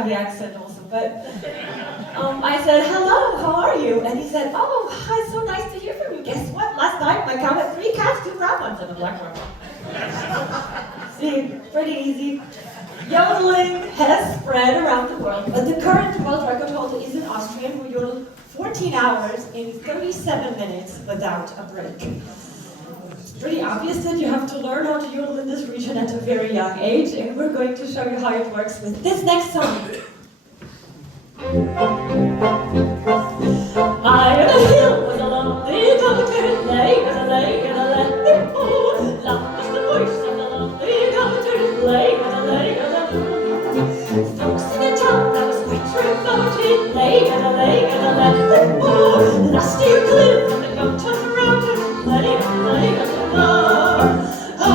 have the accent also, but I said, hello, how are you? And he said, oh, hi, so nice to hear from you. Guess what? Last night I counted 3 cats, 2 brown ones, and a black one. See, pretty easy. Yodeling has spread around the world, but the current world record holder is an Austrian who yodeled 14 hours in 37 minutes without a break. It's pretty obvious that you have to learn how to yodel in this region at a very young age, and we're going to show you how it works with this next song. I am a hill with a lonely goatherd, lay with a lay and a lay, oh, love is the voice of the lonely goatherd, lay with a lay and a folks in a town that was quite remote, lay and a lay and a lay, oh, lusty or clear from the young town around her, lay and a lay and a lay, oh,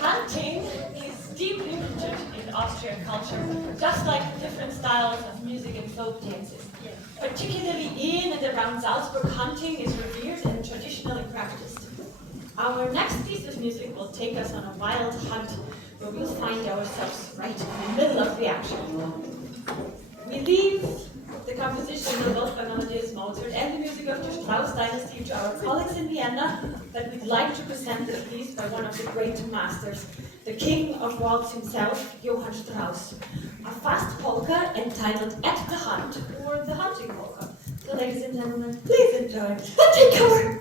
Hunting is deeply rooted in Austrian culture, just like different styles of music and folk dances. Particularly in and around Salzburg, hunting is revered and traditionally practiced. Our next piece of music will take us on a wild hunt where we'll find ourselves right in the middle of the action. We leave the composition of Wolfgang Amadeus Mozart and the music of the Strauss dynasty to our colleagues in Vienna, but we'd like to present this piece by one of the great masters, the king of waltz himself, Johann Strauss, a fast polka entitled At the Hunt, or the Hunting Polka. So ladies and gentlemen, please enjoy and take cover!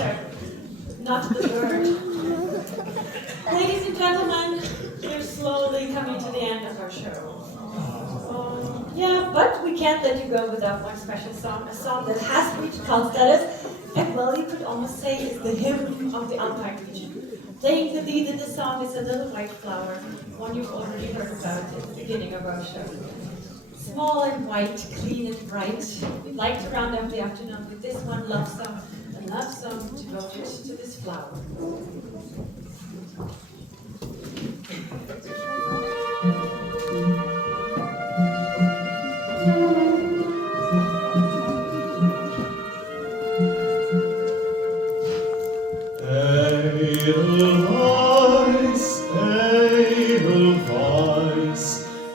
flutter, not the bird. Ladies and gentlemen, we're slowly coming to the end of our show. Yeah, but we can't let you go without one special song, a song that has reached cult status, and well, you could almost say it's the hymn of the Alpine region. Playing the lead in the song is a little white flower, one you've already heard about at the beginning of our show. Small and white, clean and bright, we'd like to round up the afternoon with this one love song, a love song devoted to this flower. Edelweiss, Edelweiss,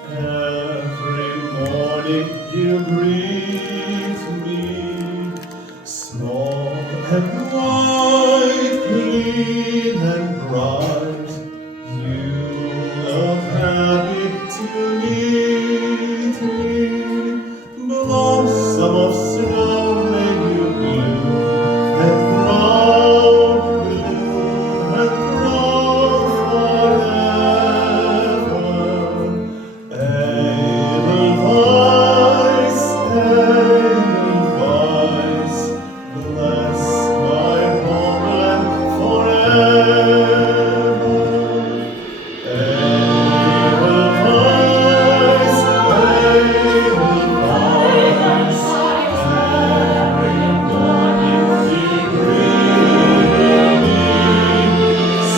every morning you greet me, small and white, clean and bright, you look happy to meet me, blossom of snow, may you bloom and grow, bloom and grow forever. Edelweiss, Edelweiss, bless my homeland forever. Edelweiss, Edelweiss, every morning you greet me,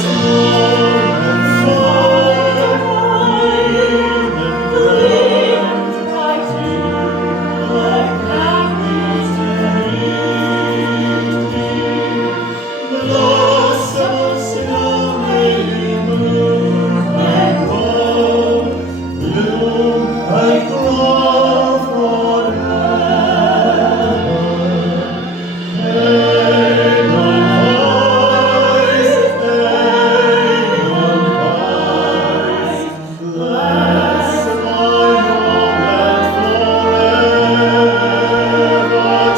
small and fine, clean and bright, you look happy to meet me. Blossom of snow, may you bloom and grow, bloom and grow forever. Edelweiss, Edelweiss, bless my homeland forever.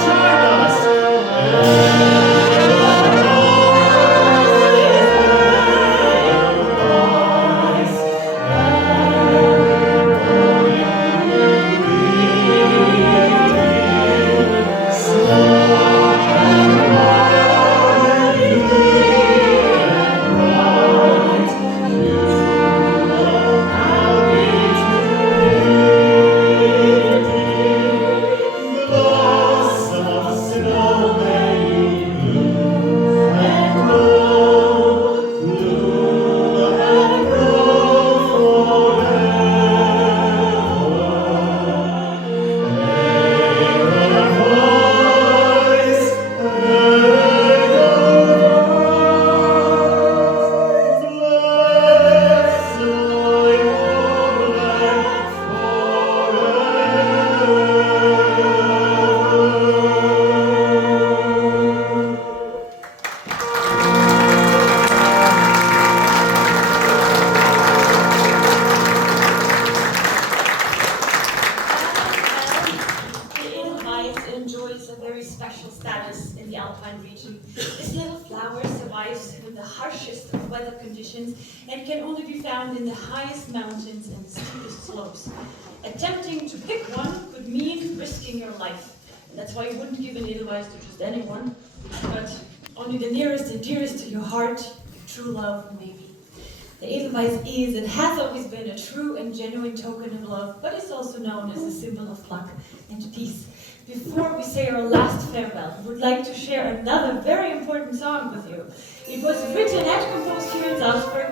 Join us. Edelweiss, every morning you greet me, small and white, clean and bright, you look happy to meet me. Blossom of snow, may you bloom and grow, bloom and grow forever. Edelweiss, Edelweiss, bless my homeland The Edelweiss enjoys a very special status in the Alpine region. This little flower survives with the harshest of weather conditions and can only be found in the highest mountains and the steepest slopes. Attempting to pick one would mean risking your life. And that's why you wouldn't give an Edelweiss to just anyone, but only the nearest and dearest to your heart, your true love, maybe. The Edelweiss is and has always been a true and genuine token of love, but it's also known as a symbol of luck and peace. Before we say our last farewell, we would like to share another very important song with you. It was written and composed here in Salzburg,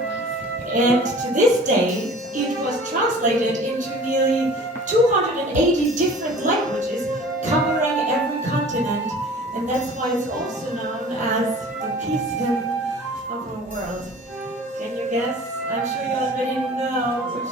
and to this day, it was translated into nearly 280 different languages, covering every continent, and that's why it's also known as the peace hymn of our world. Can you guess? I'm sure you already know which